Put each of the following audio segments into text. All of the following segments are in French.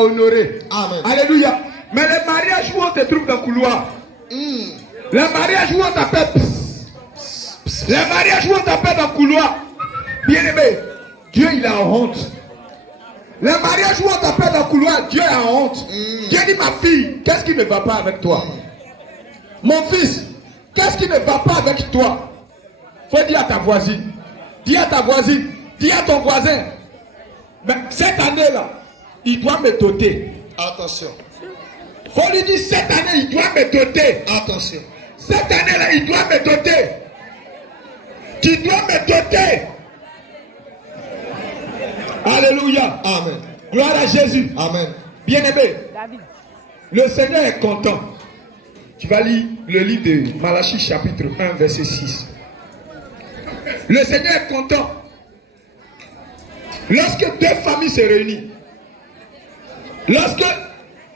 honoré. Amen. Alléluia. Mais les mariages où on te trouve dans le couloir, les mariages où on t'appelle, les mariages où on t'appelle dans le couloir, bien aimé, Dieu il a honte. Les mariages où on t'appelle dans le couloir, Dieu a honte. Dieu dit, ma fille, qu'est-ce qui ne va pas avec toi? Mon fils, qu'est-ce qui ne va pas avec toi? Faut dire à ta voisine, dis à ta voisine, dis à ton voisin, mais cette année-là, il doit me doter. Attention. Faut lui dire, cette année, il doit me doter. Attention. Cette année-là, il doit me doter. Tu dois me doter. Alléluia. Amen. Gloire à Jésus. Amen. Bien-aimé, le Seigneur est content. Tu vas lire le livre de Malachie chapitre 1 verset 6. Le Seigneur est content. Lorsque deux familles se réunissent, lorsque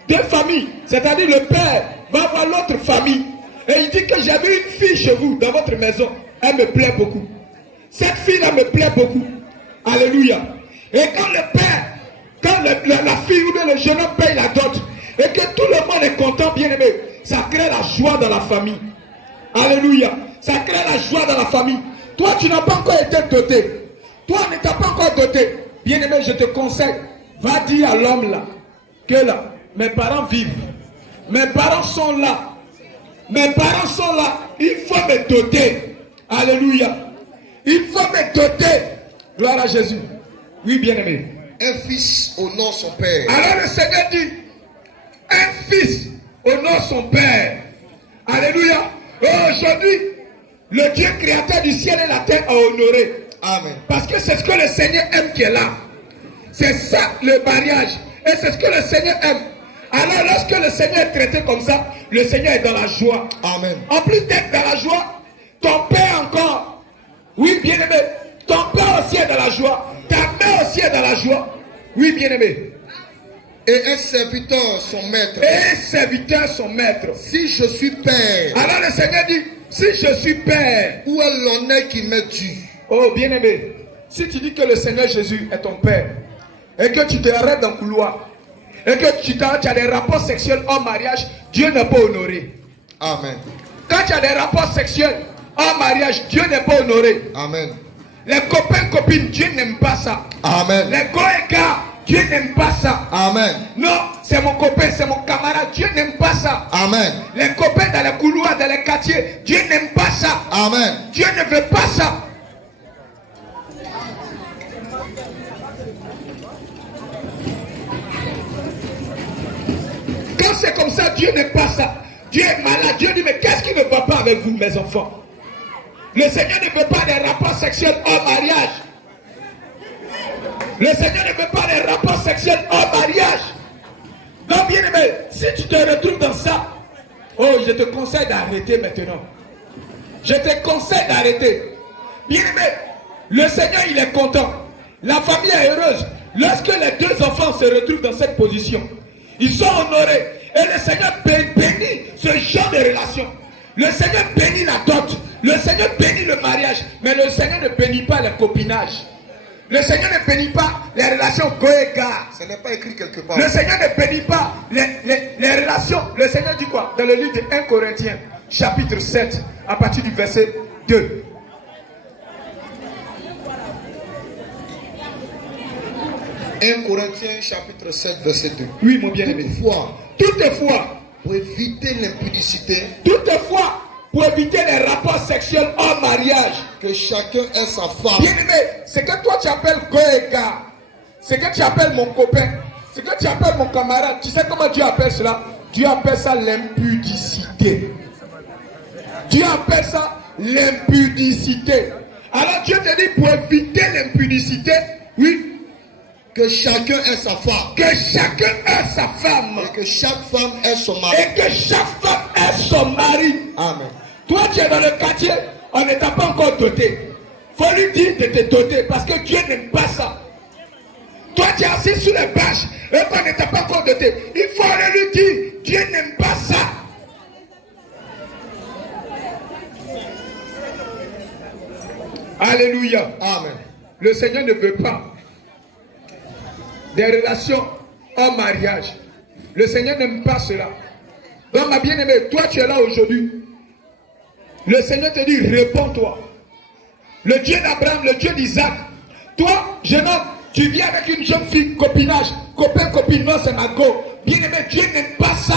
deux familles, c'est-à-dire le père va voir l'autre famille et il dit que j'ai vu une fille chez vous dans votre maison, elle me plaît beaucoup. Cette fille-là me plaît beaucoup. Alléluia. Et quand le père, quand la fille ou bien le jeune homme paye la dot et que tout le monde est content, bien aimé, ça crée la joie dans la famille. Alléluia. Ça crée la joie dans la famille. Toi, tu n'as pas encore été doté. Toi, ne t'as pas encore doté. Bien aimé, je te conseille, va dire à l'homme là, que là, mes parents vivent. Mes parents sont là. Mes parents sont là. Il faut me doter. Alléluia. Il faut me doter. Gloire à Jésus. Oui, bien aimé. Un fils honore son père. Alors le Seigneur dit, un fils honore son père. Alléluia. Aujourd'hui, le Dieu créateur du ciel et la terre a honoré. Amen. Parce que c'est ce que le Seigneur aime qui est là. C'est ça le mariage. Et c'est ce que le Seigneur aime. Alors lorsque le Seigneur est traité comme ça, le Seigneur est dans la joie. Amen. En plus d'être dans la joie, ton père encore. Oui, bien aimé. Ton père aussi est dans la joie. Ta mère aussi est dans la joie. Oui, bien aimé. Et un serviteur son maître. Et un serviteur son maître. Si je suis père. Alors le Seigneur dit, si je suis père. Où est l'honneur qui m'est dû? Oh, bien aimé. Si tu dis que le Seigneur Jésus est ton père, et que tu te arrêtes dans le couloir, et que tu as des rapports sexuels en mariage, Dieu n'est pas honoré. Amen. Quand tu as des rapports sexuels en mariage, Dieu n'est pas honoré. Amen. Les copains, copines, Dieu n'aime pas ça. Amen. Les gars, Dieu n'aime pas ça. Amen. Non, c'est mon copain, c'est mon camarade, Dieu n'aime pas ça. Amen. Les copains dans les couloirs, dans les quartiers, Dieu n'aime pas ça. Amen. Dieu ne veut pas ça. Quand c'est comme ça, Dieu n'aime pas ça. Dieu est malade. Dieu dit, mais qu'est-ce qui ne va pas avec vous, mes enfants? Le Seigneur ne veut pas des rapports sexuels hors mariage. Le Seigneur ne veut pas des rapports sexuels hors mariage. Donc, bien aimé, si tu te retrouves dans ça, oh, je te conseille d'arrêter maintenant. Je te conseille d'arrêter. Bien aimé, le Seigneur, il est content. La famille est heureuse. Lorsque les deux enfants se retrouvent dans cette position, ils sont honorés. Et le Seigneur bénit ce genre de relation. Le Seigneur bénit la dot. Le Seigneur bénit le mariage. Mais le Seigneur ne bénit pas le copinage. Le Seigneur ne bénit pas les relations go-et-gare. Ce n'est pas écrit quelque part. Le Seigneur ne bénit pas les relations. Le Seigneur dit quoi? Dans le livre de 1 Corinthiens, chapitre 7, à partir du verset 2. Corinthiens chapitre 7 verset 2. Oui, mon bien-aimé. Toutefois, pour éviter l'impudicité, toutefois, pour éviter les rapports sexuels hors mariage, que chacun ait sa femme. Bien-aimé, ce que toi tu appelles go-et-gare, ce que tu appelles mon copain, ce que tu appelles mon camarade, tu sais comment Dieu appelle cela? Dieu appelle ça l'impudicité. Dieu appelle ça l'impudicité. Alors Dieu te dit, pour éviter l'impudicité, oui, que chacun ait sa femme. Que chacun ait sa femme. Et que chaque femme ait son mari. Et que chaque femme ait son mari. Amen. Toi, tu es dans le quartier, on ne t'a pas encore doté. Faut lui dire de te doter parce que Dieu n'aime pas ça. Toi, tu es assis sous les bâches et qu'on ne t'a pas encore doté. Il faut lui dire, Dieu n'aime pas ça. Alléluia. Amen. Le Seigneur ne veut pas des relations en mariage. Le Seigneur n'aime pas cela. Donc ma bien-aimée, toi tu es là aujourd'hui. Le Seigneur te dit, réponds-toi. Le Dieu d'Abraham, le Dieu d'Isaac. Toi, jeune homme, tu viens avec une jeune fille, copinage, copain, copine, non, c'est ma go. Bien-aimé, Dieu n'aime pas ça.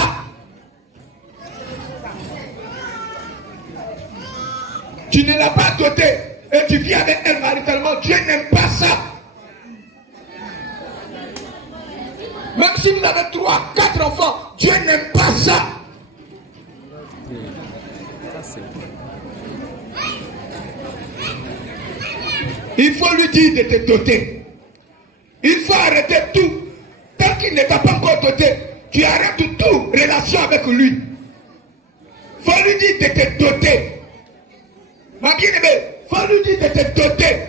Tu ne l'as pas dotée et tu vis avec elle maritalement. Dieu n'aime pas ça. Même si vous avez 3, 4 enfants, Dieu n'aime pas ça. Il faut lui dire de te doter. Il faut arrêter tout. Tant qu'il ne t'a pas encore doté, tu arrêtes toute relation avec lui. Il faut lui dire de te doter. Ma bien-aimée, il faut lui dire de te doter.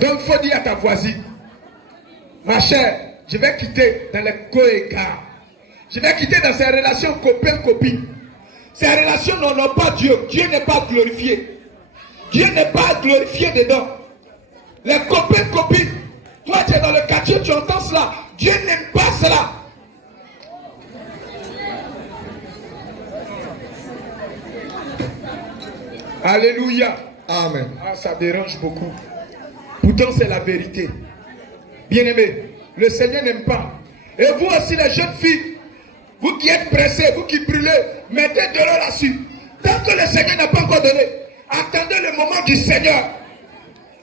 Donc il faut dire à ta voisine, ma chère, je vais quitter dans les co-écarts. Je vais quitter dans ces relations copain-copine. Ces relations n'ont pas Dieu. Dieu n'est pas glorifié. Dieu n'est pas glorifié dedans. Les copains-copines, toi tu es dans le quartier, tu entends cela. Dieu n'aime pas cela. Alléluia. Amen. Ah, ça dérange beaucoup. Pourtant, c'est la vérité. Bien-aimés, le Seigneur n'aime pas. Et vous aussi, les jeunes filles, vous qui êtes pressés, vous qui brûlez, mettez de l'eau là-dessus. Tant que le Seigneur n'a pas encore donné, attendez le moment du Seigneur.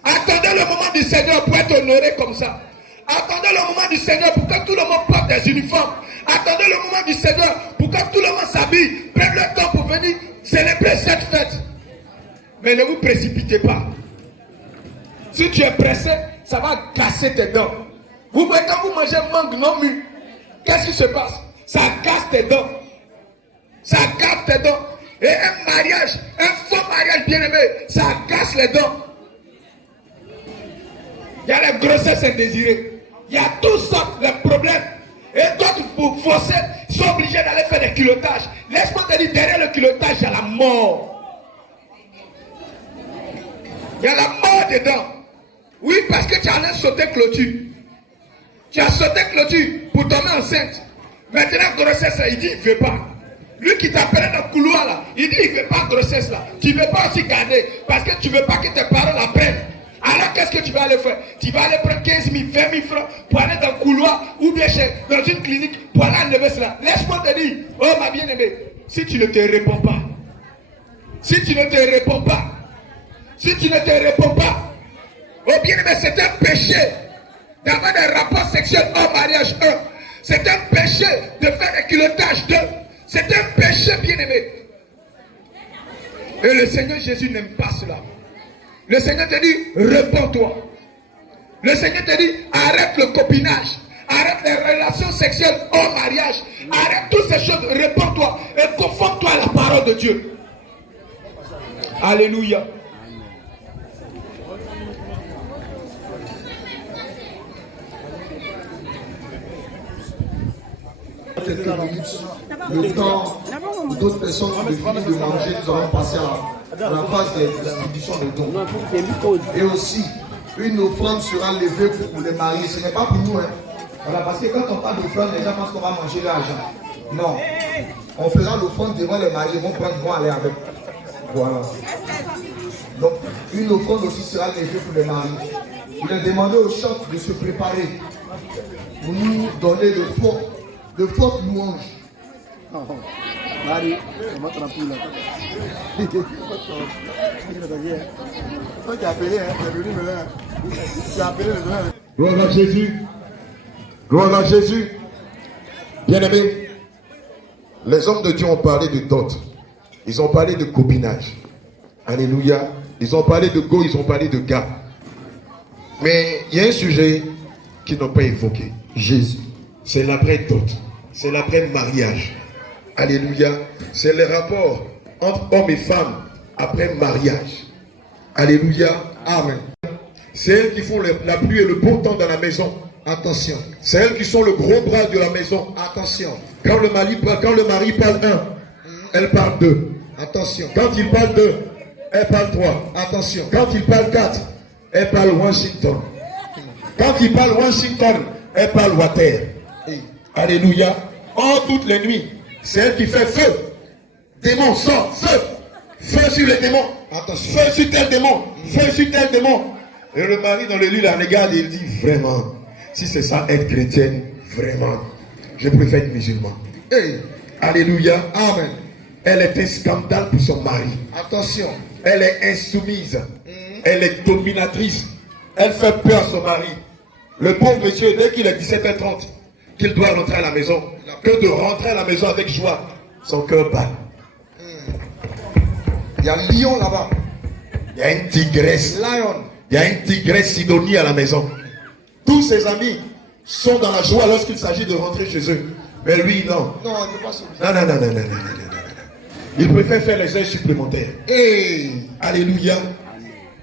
Attendez le moment du Seigneur pour être honoré comme ça. Attendez le moment du Seigneur pour que tout le monde porte des uniformes. Attendez le moment du Seigneur pour que tout le monde s'habille. Prenez le temps pour venir célébrer cette fête. Mais ne vous précipitez pas. Si tu es pressé, ça va casser tes dents. Vous voyez quand vous mangez mangue non mûr, qu'est-ce qui se passe? Ça casse tes dents. Ça casse tes dents. Et un mariage, un faux mariage bien aimé, ça casse les dents. Il y a les grossesses indésirées. Il y a tout ça, les problèmes. Et d'autres, pour forcer, sont obligés d'aller faire des culottages. Laisse-moi te dire, derrière le culottage, il y a la mort. Il y a la mort dedans. Oui, parce que tu as sauté clôture. Tu as sauté clôture pour tomber enceinte. Maintenant, grossesse, il dit, il ne veut pas. Lui qui t'appelait dans le couloir là, il dit, il ne veut pas grossesse là. Tu ne veux pas aussi garder parce que tu ne veux pas que tes parents la prennent. Alors, qu'est-ce que tu vas aller faire? Tu vas aller prendre 15 000, 20 000 francs pour aller dans le couloir ou bien dans une clinique pour aller enlever cela. Laisse-moi te dire, oh ma bien-aimée, si tu ne te réponds pas, si tu ne te réponds pas, si tu ne te réponds pas, oh bien-aimé, c'est un péché d'avoir des rapports sexuels hors mariage 1. C'est un péché de faire des culottages 2. C'est un péché, bien-aimé. Et le Seigneur Jésus n'aime pas cela. Le Seigneur te dit, réponds-toi. Le Seigneur te dit, arrête le copinage. Arrête les relations sexuelles hors mariage. Arrête toutes ces choses, réponds-toi. Et conforme-toi à la parole de Dieu. Alléluia. Quelques minutes, le temps où d'autres personnes ont fini de manger, nous allons passer à la phase de distribution de dons. Et aussi, une offrande sera levée pour les mariés. Ce n'est pas pour nous. Hein. Voilà, parce que quand on parle d'offrande, les gens pensent qu'on va manger l'argent. Non. On fera l'offrande devant les mariés, ils vont aller avec. Voilà. Donc, une offrande aussi sera levée pour les mariés. Vous leur demandez aux chants de se préparer pour nous donner de fortes louanges. Marie, comment tu as pris là? Toi qui as appelé, tu es venu maintenant. Tu as appelé le doigt. Gloire à Jésus. Gloire à Jésus. Bien-aimés, les hommes de Dieu ont parlé de dot. Ils ont parlé de copinage. Alléluia. Ils ont parlé de go, ils ont parlé de gars. Mais il y a un sujet qu'ils n'ont pas évoqué. Jésus. C'est l'après-dot. C'est l'après-mariage. Alléluia. C'est le rapport entre hommes et femmes après mariage. Alléluia. Amen. C'est elles qui font la pluie et le beau temps dans la maison. Attention. C'est elles qui sont le gros bras de la maison. Attention. Quand le mari parle 1, elle parle 2. Attention. Quand il parle 2, elle parle 3. Attention. Quand il parle 4, elle parle Washington. Quand il parle Washington, elle parle water. Alléluia. Oh, toutes les nuits, c'est elle qui fait feu. Démon, sort, feu. Feu sur les démons. Attention. Feu sur tel démon. Feu sur tel démon. Et le mari dans le lit la regarde et il dit vraiment, si c'est ça être chrétienne, vraiment, je préfère être musulman. Hey. Alléluia. Amen. Elle est un scandale pour son mari. Attention. Elle est insoumise. Elle est dominatrice. Elle fait peur à son mari. Le pauvre monsieur, dès qu'il est 17h30, qu'il doit rentrer à la maison, que de rentrer à la maison avec joie, son cœur bat. Il y a un lion là-bas. Il y a une tigresse. Lion. Il y a une tigresse Sidonie à la maison. Tous ses amis sont dans la joie lorsqu'il s'agit de rentrer chez eux. Mais lui, non. Non, il ne peut pas se... Non. Il préfère faire les heures supplémentaires. Hey. Alléluia.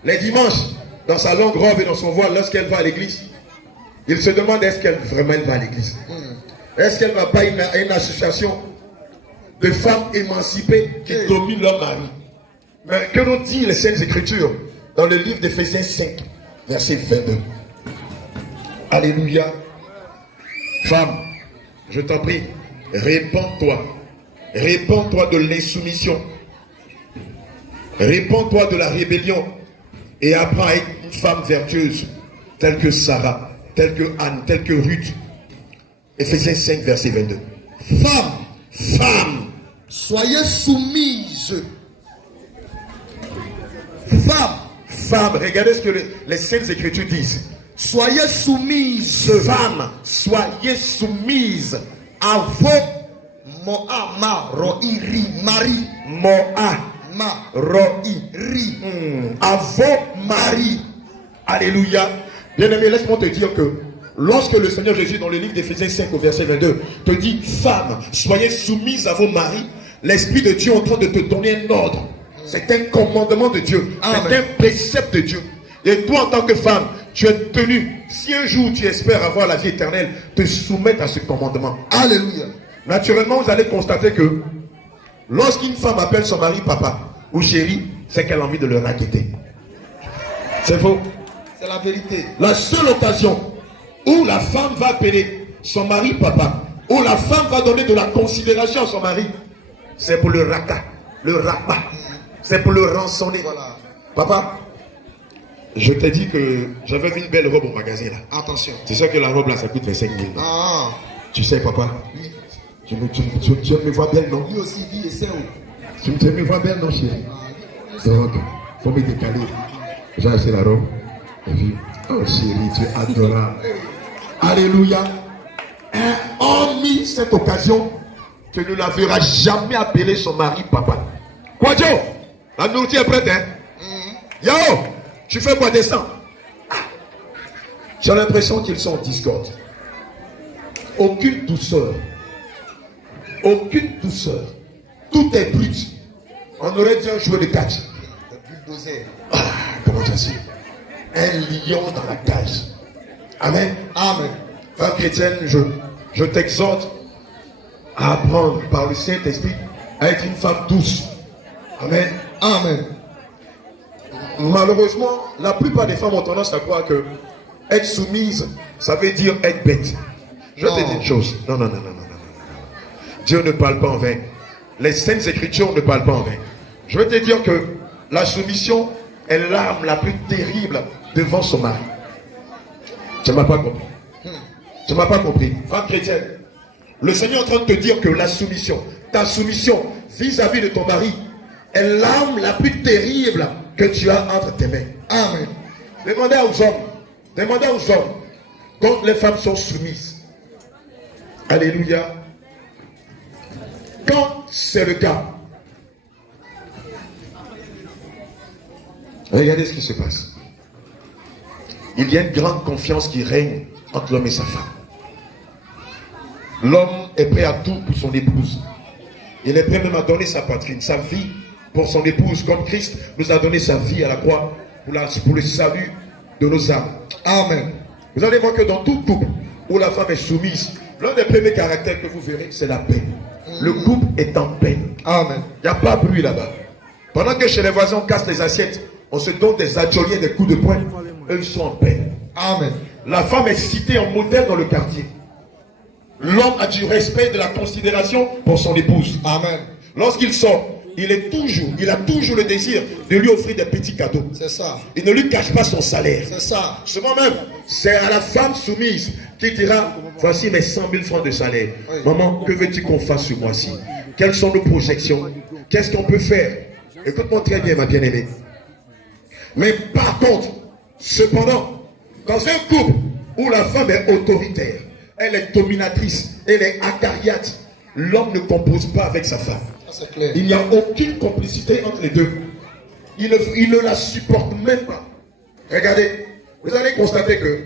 Les dimanches, dans sa longue robe et dans son voile, lorsqu'elle va à l'église, il se demande est-ce qu'elle vraiment va à l'église. Est-ce qu'elle ne va pas à une association de femmes émancipées qui dominent leur mari. Mais que nous disent les Saintes Écritures dans le livre d'Éphésiens 5, verset 22. Alléluia. Femme, je t'en prie, répands-toi. Répands-toi de l'insoumission. Répands-toi de la rébellion. Et apprends à être une femme vertueuse, telle que Sarah, telle que Anne, telle que Ruth. Éphésiens 5, verset 22. Femme, soyez soumise. Femme, regardez ce que les Saintes Écritures disent. Soyez soumise. Femme, soyez soumise à vos à vos maris. Alléluia. Bien-aimé, laisse-moi te dire que lorsque le Seigneur Jésus, dans le livre d'Éphésiens 5 au verset 22, te dit, femme, soyez soumise à vos maris, l'Esprit de Dieu est en train de te donner un ordre. C'est un commandement de Dieu. C'est un précepte de Dieu. Et toi, en tant que femme, tu es tenu, si un jour tu espères avoir la vie éternelle, te soumettre à ce commandement. Alléluia. Naturellement, vous allez constater que lorsqu'une femme appelle son mari papa ou chéri, c'est qu'elle a envie de le raqueter. C'est faux. C'est la vérité. La seule occasion où la femme va appeler son mari papa, où la femme va donner de la considération à son mari, c'est pour le raca, le rabat. C'est pour le rançonner. Voilà. Papa, je t'ai dit que j'avais vu une belle robe au magasin là. Attention. Tu sais que la robe là, ça coûte 25 000. Ah. Tu sais, papa, Oui. tu me vois belle, non? Lui aussi dit et c'est où? Tu me vois belle, non, chérie? Donc, il faut me décaler. J'ai acheté la robe. Et puis, oh chérie, tu es adorable. Alléluia. Un homme mis cette occasion, tu ne la verras jamais appeler son mari papa. Quoi, Joe? La nourriture est prête, hein? Yo, tu fais quoi, descends? J'ai l'impression qu'ils sont en discorde. Aucune douceur. Aucune douceur. Tout est brut. On aurait dit un joueur de catch. Comment tu dis? Un lion dans la cage. Amen. Amen. Femme chrétienne, je t'exhorte à apprendre par le Saint-Esprit à être une femme douce. Amen. Amen. Malheureusement, la plupart des femmes ont tendance à croire que être soumise, ça veut dire être bête. Je te dis une chose. Non. Dieu ne parle pas en vain. Les Saintes Écritures ne parlent pas en vain. Je veux te dire que la soumission est l'arme la plus terrible devant son mari. Tu ne m'as pas compris. Tu ne m'as pas compris. Femme chrétienne, le Seigneur est en train de te dire que la soumission, ta soumission vis-à-vis de ton mari, est l'arme la plus terrible que tu as entre tes mains. Amen. Demandez aux hommes, quand les femmes sont soumises. Alléluia. Quand c'est le cas, regardez ce qui se passe. Il y a une grande confiance qui règne entre l'homme et sa femme. L'homme est prêt à tout pour son épouse. Il est prêt même à donner sa poitrine, sa vie pour son épouse, comme Christ nous a donné sa vie à la croix pour le salut de nos âmes. Amen. Vous allez voir que dans tout couple où la femme est soumise, l'un des premiers caractères que vous verrez, c'est la paix. Le couple est en paix. Amen. Il n'y a pas de bruit là-bas. Pendant que chez les voisins on casse les assiettes, on se donne des ateliers, des coups de poing. eux ils sont en paix. Amen. La femme est citée en modèle dans le quartier. L'homme a du respect, de la considération pour son épouse. Amen. Lorsqu'il sort, il a toujours le désir de lui offrir des petits cadeaux. C'est ça. Il ne lui cache pas son salaire. C'est ça. Souvent même, c'est à la femme soumise qui dira, voici mes 100 000 francs de salaire. Oui. Maman, que veux-tu qu'on fasse ce mois-ci? Quelles sont nos projections? Qu'est-ce qu'on peut faire? Écoute-moi très bien, ma bien-aimée. Mais par contre, cependant, dans un couple où la femme est autoritaire, elle est dominatrice, elle est acariate, l'homme ne compose pas avec sa femme. Ça, c'est clair. Il n'y a aucune complicité entre les deux. Il ne la supporte même pas. Regardez, vous allez constater que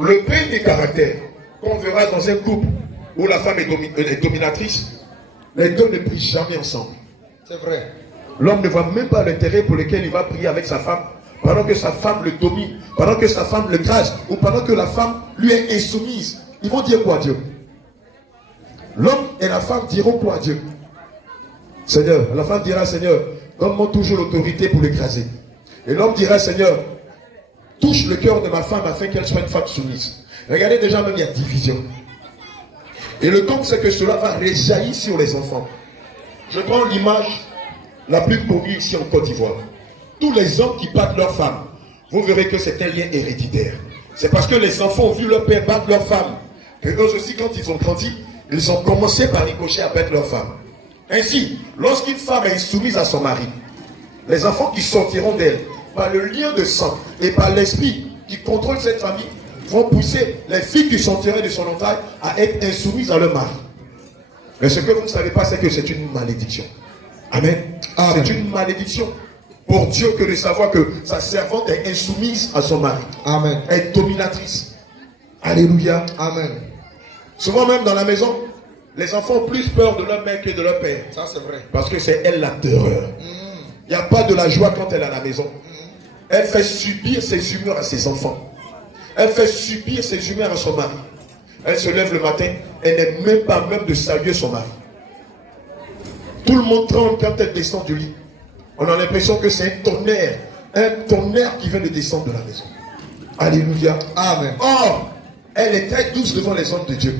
le premier caractère qu'on verra dans un couple où la femme est dominatrice, les deux ne prient jamais ensemble. C'est vrai. L'homme ne voit même pas l'intérêt pour lequel il va prier avec sa femme pendant que sa femme le domine, pendant que sa femme le crase, ou pendant que la femme lui est insoumise. Ils vont dire quoi à Dieu? L'homme et la femme diront quoi à Dieu? Seigneur, la femme dira, Seigneur, donne-moi toujours l'autorité pour l'écraser. Et l'homme dira, Seigneur, touche le cœur de ma femme afin qu'elle soit une femme soumise. Regardez déjà, même il y a division. Et le temps, c'est que cela va réjaillir sur les enfants. Je prends l'image la plus connue ici en Côte d'Ivoire. Tous les hommes qui battent leur femme, vous verrez que c'est un lien héréditaire. C'est parce que les enfants ont vu leur père battre leur femme, que eux aussi, quand ils ont grandi, ils ont commencé par ricocher à battre leur femme. Ainsi, lorsqu'une femme est soumise à son mari, les enfants qui sortiront d'elle, par le lien de sang et par l'esprit qui contrôle cette famille, vont pousser les filles qui sortiraient de son entraille à être insoumises à leur mari. Mais ce que vous ne savez pas, c'est que c'est une malédiction. Amen. Amen. C'est une malédiction pour Dieu que de savoir que sa servante est insoumise à son mari. Amen. Est dominatrice. Alléluia. Amen. Souvent même dans la maison, les enfants ont plus peur de leur mère que de leur père. Ça, c'est vrai. Parce que c'est elle la terreur. Il n'y a pas de la joie quand elle est à la maison. Elle fait subir ses humeurs à ses enfants. Elle fait subir ses humeurs à son mari. Elle se lève le matin, elle n'est même pas même de saluer son mari. Tout le monde tremble quand elle descend du lit. On a l'impression que c'est un tonnerre qui vient de descendre de la maison. Alléluia. Amen. Or, elle est très douce devant les hommes de Dieu.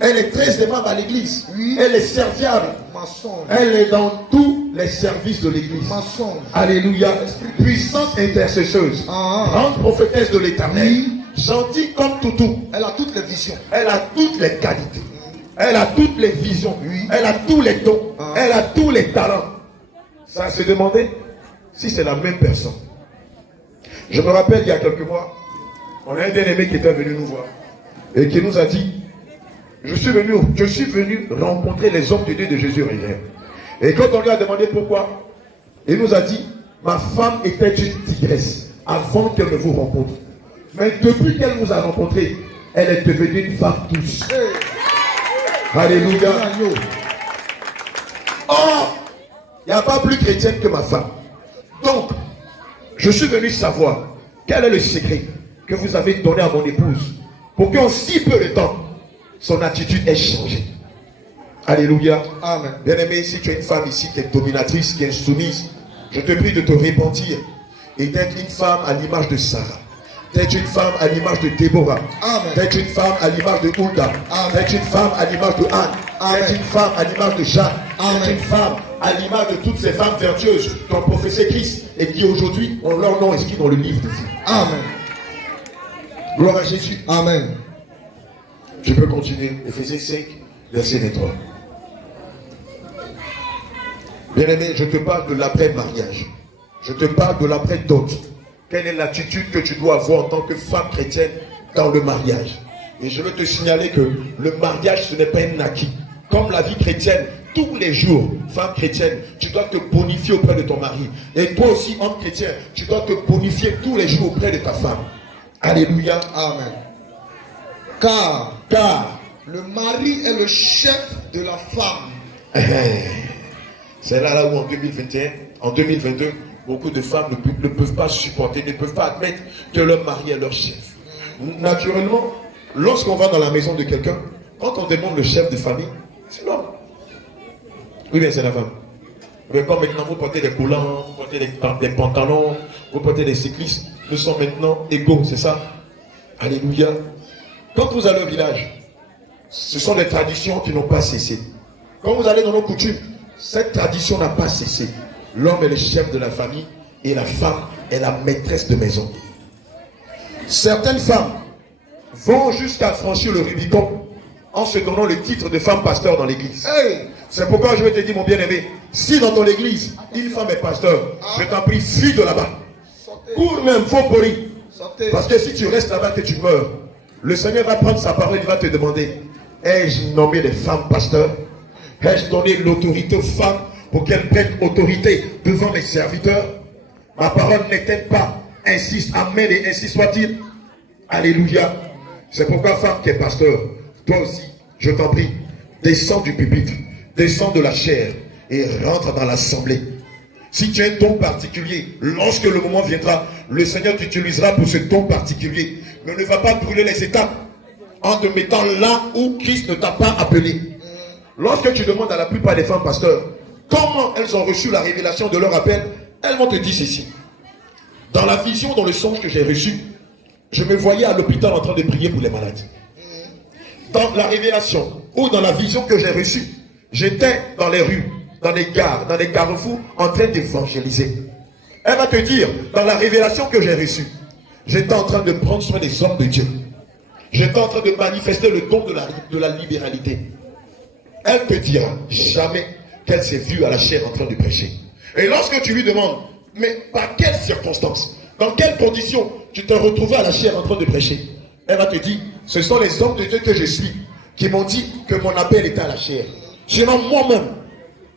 Elle est très aimable à l'église. Elle est serviable. Mensonge. Elle est dans tous les services de l'église. Mensonge. Alléluia. Puissante intercesseuse. Grande prophétesse de l'éternel. Gentille comme toutou. Elle a toutes les visions. Elle a toutes les qualités. Elle a toutes les visions. Elle a tous les dons. Elle a tous les talents. Ça se demandait si c'est la même personne. Je me rappelle il y a quelques mois, on a un bien-aimé qui était venu nous voir et qui nous a dit, je suis venu rencontrer les hommes de Dieu de Jésus réel. Et quand on lui a demandé pourquoi, il nous a dit, ma femme était une tigresse avant qu'elle ne vous rencontre. Mais depuis qu'elle vous a rencontré, elle est devenue une femme douce. Alléluia. Or, il n'y a pas plus chrétienne que ma femme. Donc, je suis venu savoir quel est le secret que vous avez donné à mon épouse pour qu'en si peu de temps, son attitude ait changé. Alléluia. Amen. Bien-aimé, si tu es une femme ici qui est dominatrice, qui est soumise, je te prie de te repentir et d'être une femme à l'image de Sarah. D'être une femme à l'image de Déborah. D'être une femme à l'image de Hulda. D'être une femme à l'image de Anne. D'être une femme à l'image de Jeanne. D'être une femme à l'image de toutes ces femmes vertueuses qui ont professé Christ et qui aujourd'hui ont leur nom inscrit dans le livre de vie. Amen. Gloire à Jésus. Amen. Je peux continuer. Éphésiens 5, verset 23. Bien-aimé, je te parle de l'après-mariage. Je te parle de l'après-dot. Quelle est l'attitude que tu dois avoir en tant que femme chrétienne dans le mariage? Et je veux te signaler que le mariage, ce n'est pas un acquis. Comme la vie chrétienne, tous les jours, femme chrétienne, tu dois te bonifier auprès de ton mari. Et toi aussi, homme chrétien, tu dois te bonifier tous les jours auprès de ta femme. Alléluia. Amen. Car le mari est le chef de la femme. C'est là où en 2021, en 2022, beaucoup de femmes ne peuvent pas supporter, ne peuvent pas admettre que leur mari est leur chef. Naturellement, lorsqu'on va dans la maison de quelqu'un, quand on demande le chef de famille, c'est l'homme. Oui, mais c'est la femme. Mais comme maintenant vous portez des collants, vous portez des pantalons, vous portez des cyclistes, nous sommes maintenant égaux, c'est ça? Alléluia. Quand vous allez au village, ce sont des traditions qui n'ont pas cessé. Quand vous allez dans nos coutumes, cette tradition n'a pas cessé. L'homme est le chef de la famille et la femme est la maîtresse de maison. Certaines femmes vont jusqu'à franchir le Rubicon en se donnant le titre de femme pasteur dans l'église. Hey, c'est pourquoi je vais te dire, mon bien-aimé, si dans ton église, une femme est pasteur, je t'en prie, fuis de là-bas. Cours même, faut courir. Parce que si tu restes là-bas que tu meurs, le Seigneur va prendre sa parole, il va te demander, ai-je nommé des femmes pasteurs? Ai-je donné l'autorité aux femmes pour qu'elles prennent autorité devant mes serviteurs? Ma parole n'est-elle pas ainsi? Amen et ainsi soit-il. Alléluia. C'est pourquoi, femme qui est pasteur, toi aussi, je t'en prie, descends du pupitre, descends de la chair et rentre dans l'assemblée. Si tu as un don particulier, lorsque le moment viendra, le Seigneur t'utilisera pour ce don particulier. Mais ne va pas brûler les étapes en te mettant là où Christ ne t'a pas appelé. Lorsque tu demandes à la plupart des femmes pasteurs comment elles ont reçu la révélation de leur appel, elles vont te dire ceci. Dans la vision, dans le songe que j'ai reçu, je me voyais à l'hôpital en train de prier pour les malades. Dans la révélation ou dans la vision que j'ai reçue, j'étais dans les rues, dans les gares, dans les carrefours, en train d'évangéliser. Elle va te dire, dans la révélation que j'ai reçue, j'étais en train de prendre soin des hommes de Dieu. J'étais en train de manifester le don de la libéralité. Elle te dira jamais qu'elle s'est vue à la chair en train de prêcher. Et lorsque tu lui demandes, mais par quelles circonstances, dans quelles conditions tu t'es retrouvé à la chair en train de prêcher, elle va te dire, ce sont les hommes de Dieu que je suis qui m'ont dit que mon appel était à la chair. Sinon moi-même,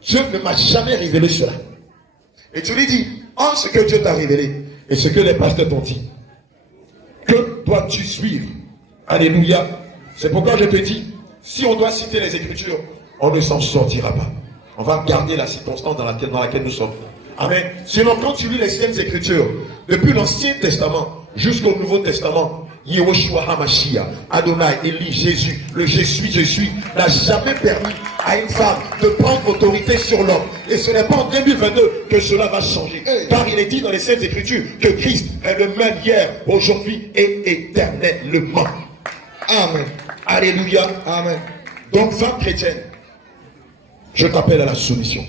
Dieu ne m'a jamais révélé cela. Et tu lui dis, en ce que Dieu t'a révélé et ce que les pasteurs t'ont dit, que dois-tu suivre? Alléluia. C'est pourquoi je te dis, si on doit citer les Écritures, on ne s'en sortira pas. On va garder la circonstance dans laquelle nous sommes. Amen. Sinon, quand tu lis les Saintes Écritures, depuis l'Ancien Testament jusqu'au Nouveau Testament, Yehoshua HaMashiach, Adonai, Élie, Jésus, le je suis, n'a jamais permis à une femme de prendre autorité sur l'homme. Et ce n'est pas en 2022 que cela va changer. Car il est dit dans les Saintes Écritures que Christ est le même hier, aujourd'hui et éternellement. Amen. Alléluia. Amen. Donc, femme chrétienne, je t'appelle à la soumission.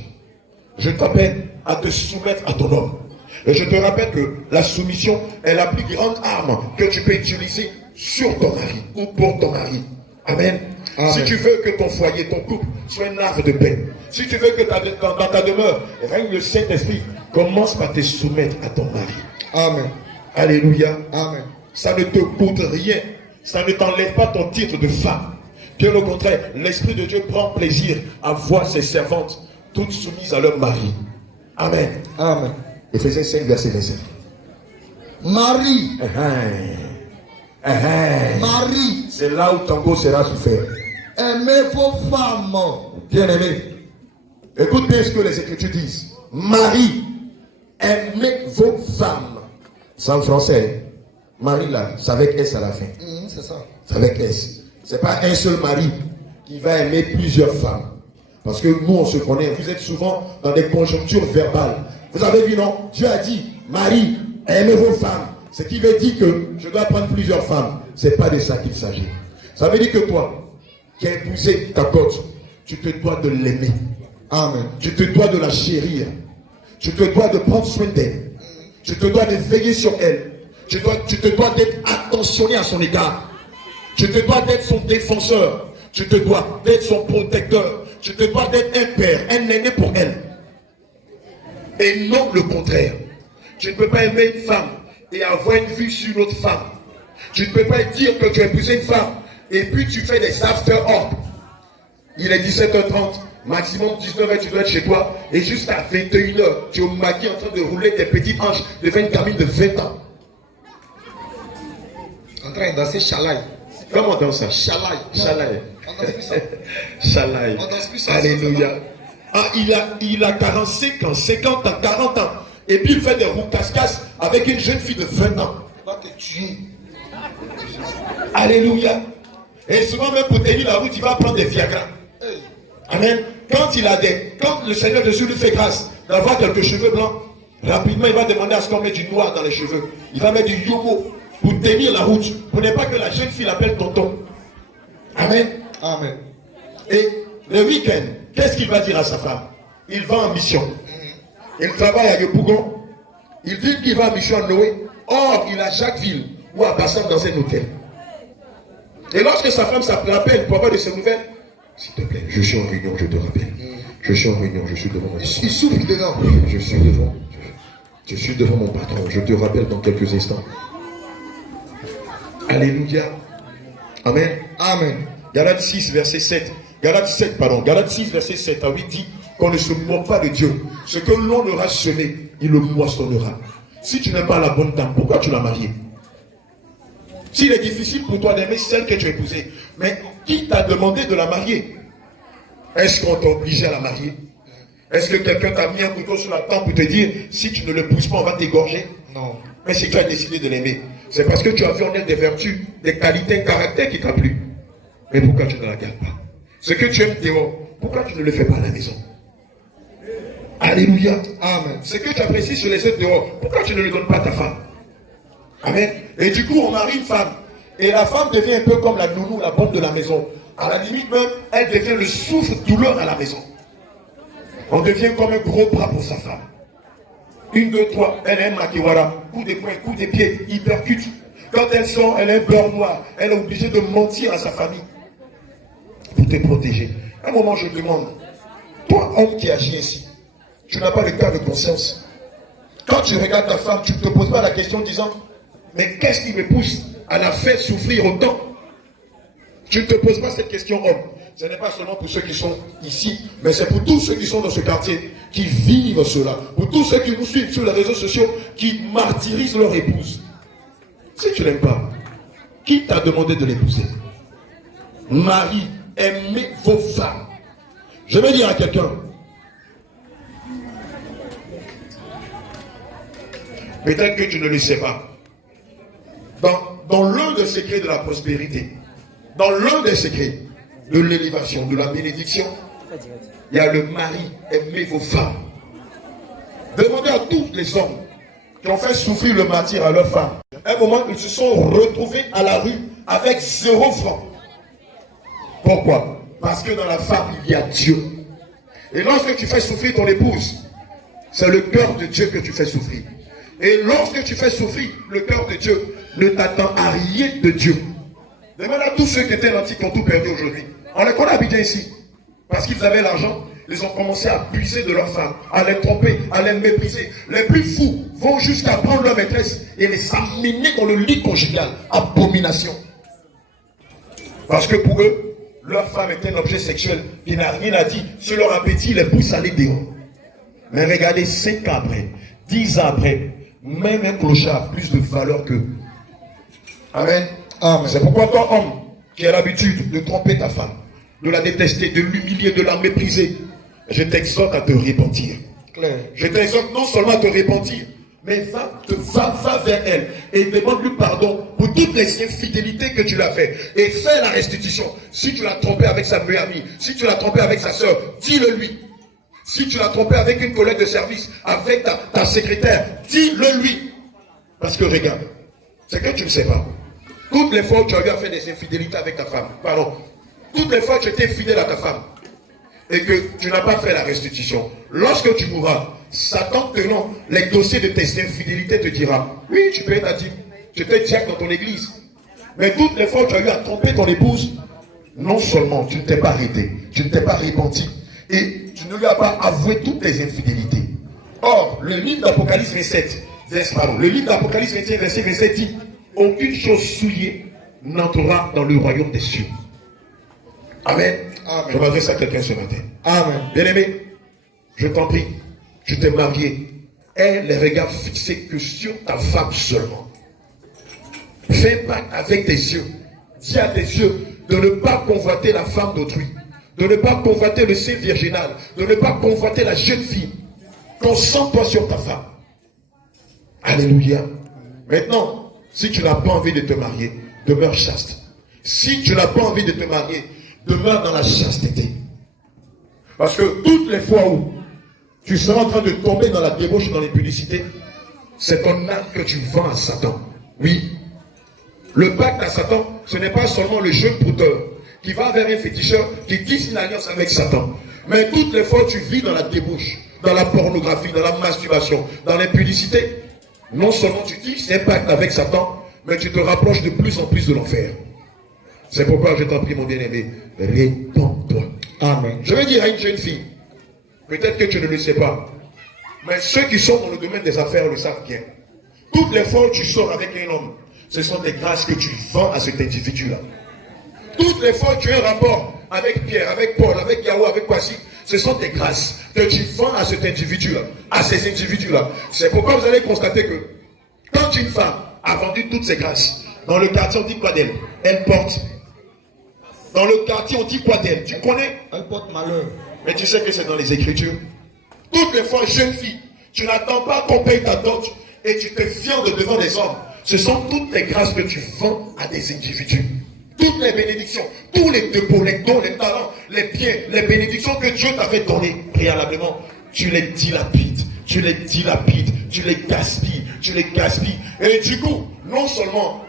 Je t'appelle à te soumettre à ton homme. Et je te rappelle que la soumission est la plus grande arme que tu peux utiliser sur ton mari ou pour ton mari. Amen. Amen. Si tu veux que ton foyer, ton couple soit une arbre de paix, si tu veux que dans ta demeure règne le Saint-Esprit, commence par te soumettre à ton mari. Amen. Alléluia. Amen. Ça ne te coûte rien. Ça ne t'enlève pas ton titre de femme. Bien au contraire, l'Esprit de Dieu prend plaisir à voir ses servantes toutes soumises à leur mari. Amen. Amen. Éphésiens 5, verset 27. Marie. Marie. C'est là où Tango sera souffert. Aimez vos femmes. Bien aimé. Écoute bien ce que les Écritures disent. Marie, aimez vos femmes. C'est en français. Marie là, c'est avec S à la fin. C'est ça. C'est avec S. C'est pas un seul mari qui va aimer plusieurs femmes. Parce que nous, on se connaît. Vous êtes souvent dans des conjonctures verbales. Vous avez vu, non? Dieu a dit, Marie, aimez vos femmes. Ce qui veut dire que je dois prendre plusieurs femmes. C'est pas de ça qu'il s'agit. Ça veut dire que toi, qui as épousé ta côte, tu te dois de l'aimer. Amen. Tu te dois de la chérir. Tu te dois de prendre soin d'elle. Tu te dois de veiller sur elle. Tu te dois d'être attentionné à son égard. Tu te dois d'être son défenseur. Tu te dois d'être son protecteur. Tu te dois d'être un père, un aîné pour elle. Et non le contraire. Tu ne peux pas aimer une femme et avoir une vue sur une autre femme. Tu ne peux pas dire que tu as épousé une femme et puis tu fais des after hours. Il est 17h30, maximum 19h, tu dois être chez toi. Et jusqu'à 21h, tu es au maquis en train de rouler tes petites hanches devant une gamine de 20 ans. En train de danser chalaï. Comment on danse ça? Chalaï. Chalaï. On danse plus ça. Chalaï. On danse plus ça. Alléluia. Ah, il a 45 ans, 50 ans, 40 ans. Et puis il fait des roues casse-casse avec une jeune fille de 20 ans. Il va te tuer. Alléluia. Et souvent même pour tenir la route, il va prendre des Viagra. Amen. Quand le Seigneur Jésus lui fait grâce d'avoir quelques cheveux blancs, Rapidement, il va demander à ce qu'on mette du noir dans les cheveux. Il va mettre du yogo pour tenir la route. Pour ne pas que la jeune fille l'appelle tonton. Amen. Amen. Et le week-end, qu'est-ce qu'il va dire à sa femme? Il va en mission. Il travaille à Yopougon. Il dit qu'il va en mission à Noé. Or, il a Jacquesville ou à Bassam dans un hôtel. Et lorsque sa femme l'appelle pour avoir de ses nouvelles, s'il te plaît, je suis en réunion, je te rappelle. Je suis en réunion, je suis devant mon patron. Il souffle dedans. Je suis devant mon patron. Je te rappelle dans quelques instants. Alléluia. Amen. Amen. Galates 6, verset 7. Galates 6, verset 7 à 8 dit qu'on ne se moque pas de Dieu. Ce que l'on aura semé, il le moissonnera. Si tu n'aimes pas la bonne dame, pourquoi tu l'as mariée? S'il est difficile pour toi d'aimer celle que tu as épousée, mais qui t'a demandé de la marier? Est-ce qu'on t'a obligé à la marier? Est-ce que quelqu'un t'a mis un couteau sur la tempe pour te dire si tu ne le pousses pas, on va t'égorger? Non. Mais si tu as décidé de l'aimer, c'est parce que tu as vu en elle des vertus, des qualités, un caractère qui t'a plu. Mais pourquoi tu ne la gardes pas? Ce que tu aimes dehors, pourquoi tu ne le fais pas à la maison? Alléluia. Amen. Ce que tu apprécies sur les autres dehors, pourquoi tu ne le donnes pas à ta femme? Amen. Et du coup, on marie une femme. Et la femme devient un peu comme la nounou, la bonne de la maison. À la limite même, elle devient le souffre-douleur à la maison. On devient comme un gros bras pour sa femme. 1, 2, 3, elle a un makiwara, coup des poings, coup des pieds, hypercute. Quand elle sort, elle a un beurre noir. Elle est obligée de mentir à sa famille pour te protéger. À un moment, je demande, toi, homme qui agis ainsi, tu n'as pas le cas de conscience. Quand tu regardes ta femme, tu ne te poses pas la question en disant, mais qu'est-ce qui me pousse à la faire souffrir autant? Tu ne te poses pas cette question, homme. Ce n'est pas seulement pour ceux qui sont ici, mais c'est pour tous ceux qui sont dans ce quartier, qui vivent cela. Pour tous ceux qui nous suivent sur les réseaux sociaux, qui martyrisent leur épouse. Si tu n'aimes pas, qui t'a demandé de l'épouser? Marie, aimez vos femmes. Je vais dire à quelqu'un, peut-être que tu ne le sais pas. Dans l'un des secrets de la prospérité, dans l'un des secrets de l'élévation, de la bénédiction, il y a le mari, aimez vos femmes. Demandez à tous les hommes qui ont fait souffrir le martyr à leurs femmes. À un moment, ils se sont retrouvés à la rue avec 0 franc. Pourquoi? Parce que dans la femme, il y a Dieu. Et lorsque tu fais souffrir ton épouse, c'est le cœur de Dieu que tu fais souffrir. Et lorsque tu fais souffrir, le cœur de Dieu ne t'attend à rien de Dieu. Demande à tous ceux qui étaient nantis qui ont tout perdu aujourd'hui. On les connaît habiter ici. Parce qu'ils avaient l'argent, ils ont commencé à puiser de leurs femmes, à les tromper, à les mépriser. Les plus fous vont jusqu'à prendre leur maîtresse et les amener dans le lit conjugal. Abomination. Parce que pour eux, leur femme était un objet sexuel qui n'a rien à dire. Sur leur appétit, les pousse à aller dehors. Mais regardez, 5 ans après, 10 ans après, même un clochard a plus de valeur qu'eux. Amen. Amen. C'est pourquoi toi, homme, qui as l'habitude de tromper ta femme, de la détester, de l'humilier, de la mépriser, je t'exhorte à te repentir. Claire. Je t'exhorte non seulement à te repentir, mais va vers elle et demande-lui pardon pour toutes les infidélités que tu l'as fait. Et fais la restitution. Si tu l'as trompé avec sa meilleure amie, si tu l'as trompé avec sa soeur, dis-le lui. Si tu l'as trompé avec une collègue de service, avec ta secrétaire, dis-le lui. Parce que regarde, c'est que tu ne sais pas. Toutes les fois où tu as eu à faire des infidélités avec ta femme, pardon, toutes les fois où tu étais fidèle à ta femme, et que tu n'as pas fait la restitution, lorsque tu mourras, Satan tenant les dossiers de tes infidélités te dira, oui, tu peux être à dire, tu peux être diacre dans ton église. Mais toutes les fois où tu as eu à tromper ton épouse, non seulement tu ne t'es pas arrêté, tu ne t'es pas repenti, et tu ne lui as pas avoué toutes tes infidélités. Or, le livre d'Apocalypse 27, le livre d'Apocalypse 27, verset 27 dit, aucune chose souillée n'entrera dans le royaume des cieux. Amen. Amen. Je m'adresse à quelqu'un ce matin. Amen. Bien-aimé, je t'en prie, je t'ai marié. Aie les regards fixés que sur ta femme seulement. Fais pas avec tes yeux. Dis à tes yeux de ne pas convoiter la femme d'autrui. De ne pas convoiter le sein virginal. De ne pas convoiter la jeune fille. Concentre-toi sur ta femme. Alléluia. Maintenant, si tu n'as pas envie de te marier, demeure chaste. Si tu n'as pas envie de te marier, demeure dans la chasteté. Parce que toutes les fois où tu seras en train de tomber dans la débauche, dans l'impudicité. C'est ton âme que tu vends à Satan. Oui. Le pacte à Satan, ce n'est pas seulement le jeune brouteur qui va vers un féticheur qui tisse une alliance avec Satan. Mais toutes les fois tu vis dans la débauche, dans la pornographie, dans la masturbation, dans l'impudicité, non seulement tu tisses un pacte avec Satan, mais tu te rapproches de plus en plus de l'enfer. C'est pourquoi je t'en prie, mon bien-aimé, réponds-toi. Amen. Je vais dire à une jeune fille, peut-être que tu ne le sais pas, mais ceux qui sont dans le domaine des affaires le savent bien. Toutes les fois où tu sors avec un homme, ce sont des grâces que tu vends à cet individu-là. Toutes les fois où tu as un rapport avec Pierre, avec Paul, avec Yahweh, avec Kwasi, ce sont des grâces que tu vends à cet individu-là, à ces individus-là. C'est pourquoi vous allez constater que quand une femme a vendu toutes ses grâces, dans le quartier on dit quoi d'elle? Elle porte. Dans le quartier on dit quoi d'elle? Tu connais? Elle porte malheur. Mais tu sais que c'est dans les Écritures. Toutes les fois, jeune fille, tu n'attends pas qu'on paye ta dot et tu te fiandes devant des hommes. Ce sont toutes les grâces que tu vends à des individus. Toutes les bénédictions, tous les dépôts, les dons, les talents, les biens, les bénédictions que Dieu t'avait données préalablement, tu les dilapides, tu les gaspilles, tu les gaspilles. Et du coup, non seulement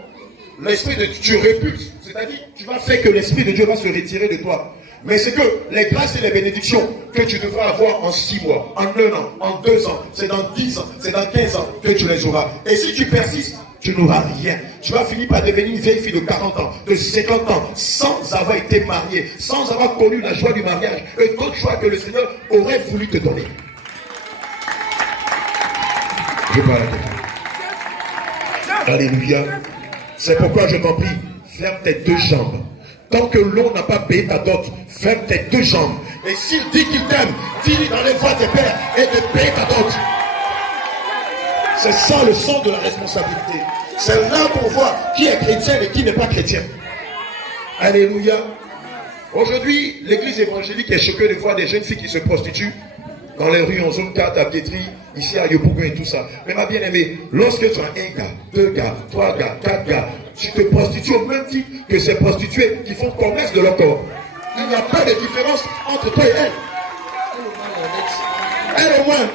l'esprit de Dieu, tu repulses, c'est-à-dire tu vas faire que l'esprit de Dieu va se retirer de toi. Mais c'est que les grâces et les bénédictions que tu devras avoir en 6 mois, en 1 an, en 2 ans, c'est dans 10 ans, c'est dans 15 ans que tu les auras. Et si tu persistes, tu n'auras rien. Tu vas finir par devenir une vieille fille de 40 ans, de 50 ans, sans avoir été mariée, sans avoir connu la joie du mariage et d'autres joies que le Seigneur aurait voulu te donner. Je parle à quelqu'un. Alléluia. C'est pourquoi je t'en prie, ferme tes 2 jambes. Tant que l'on n'a pas payé ta dot, ferme tes 2 jambes. Et s'il dit qu'il t'aime, dis-lui dans les voies de père et de payer ta dot. C'est ça le sens de la responsabilité. C'est là pour voir qui est chrétien et qui n'est pas chrétien. Alléluia. Aujourd'hui, l'église évangélique est choquée de voir des jeunes filles qui se prostituent dans les rues en zone 4 à Pietri, ici à Yopougon et tout ça. Mais ma bien-aimée, lorsque tu as 1 gars, 2 gars, 3 gars, 4 gars, tu te prostitues au même titre que ces prostituées qui font commerce de leur corps. Il n'y a pas de différence entre toi et elle. Elle au moins,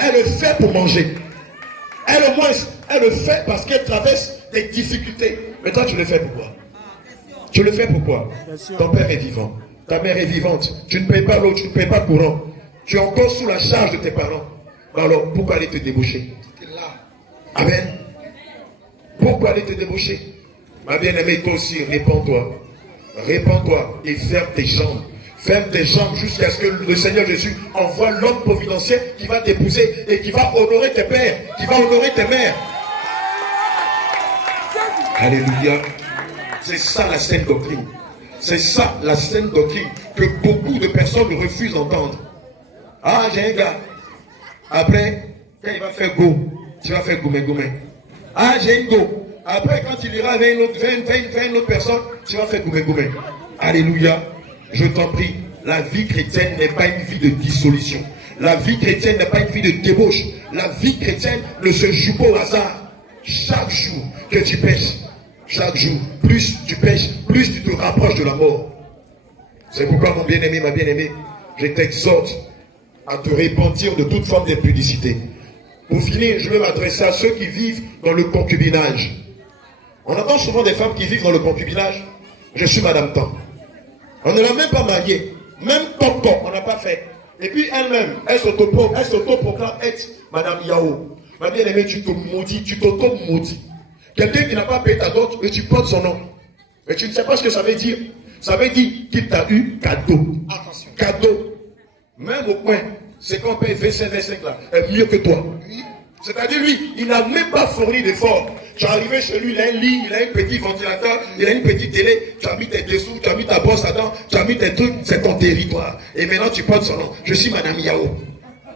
elle le fait pour manger. Elle au moins, elle le fait parce qu'elle traverse des difficultés. Mais toi, tu le fais pourquoi? Tu le fais pourquoi? Ton père est vivant. Ta mère est vivante. Tu ne payes pas l'eau, tu ne payes pas courant. Tu es encore sous la charge de tes parents. Alors, pourquoi aller te débaucher? Amen. Pourquoi aller te débaucher? Ma bien-aimée, toi aussi, répands-toi. Répands-toi et ferme tes jambes. Ferme tes jambes jusqu'à ce que le Seigneur Jésus envoie l'homme providentiel qui va t'épouser et qui va honorer tes pères, qui va honorer tes mères. Alléluia. C'est ça la saine doctrine. C'est ça la saine doctrine que beaucoup de personnes refusent d'entendre. Ah, j'ai un gars. Après, quand il va faire go, tu vas faire goumé. Ah, j'ai un go. Après, quand il ira vers une autre personne, tu vas faire goumé. Alléluia. Je t'en prie, la vie chrétienne n'est pas une vie de dissolution. La vie chrétienne n'est pas une vie de débauche. La vie chrétienne ne se joue pas au hasard. Chaque jour que tu pêches, chaque jour, plus tu pêches, plus tu te rapproches de la mort. C'est pourquoi, mon bien-aimé, ma bien-aimée, je t'exhorte à te repentir de toute forme d'impudicité. Pour finir, je vais m'adresser à ceux qui vivent dans le concubinage. On entend souvent des femmes qui vivent dans le concubinage. Je suis Madame Tan. On ne l'a même pas mariée. Même Tonton, on n'a pas fait. Et puis elle-même, elle s'autoproclame être Madame Yao. Ma bien-aimée, tu te maudis, tu t'auto-maudis. Quelqu'un qui n'a pas payé ta dot et tu portes son nom. Mais tu ne sais pas ce que ça veut dire. Ça veut dire qu'il t'a eu cadeau. Attention. Cadeau. Même au coin, c'est qu'on paye V5 là, est mieux que toi. C'est-à-dire lui, il n'a même pas fourni d'efforts. Tu es arrivé chez lui, il a un lit, il a un petit ventilateur, il a une petite télé, tu as mis tes dessous, tu as mis ta brosse à dents, tu as mis tes trucs, c'est ton territoire. Et maintenant tu portes son nom. Je suis Madame Yao.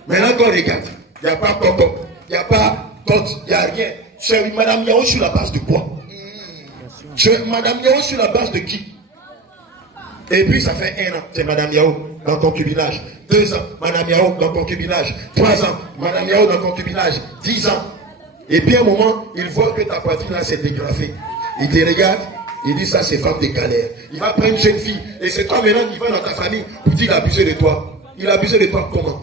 Maintenant quand on regarde, il n'y a pas Coco, il n'y a pas Tot, il n'y a rien. Tu es Madame Yao sur la base de quoi? Tu es Madame Yao sur la base de qui? Et puis ça fait 1 an, c'est Madame Yao dans ton concubinage. 2 ans, Madame Yao dans ton concubinage. 3 ans, Madame Yao dans ton concubinage. 10 ans. Et puis à un moment, il voit que ta poitrine là s'est dégrafée. Il te regarde, il dit ça c'est femme de galère. Il va prendre une jeune fille. Et c'est toi maintenant qui va dans ta famille pour dire qu'il a abusé de toi. Il a abusé de toi comment?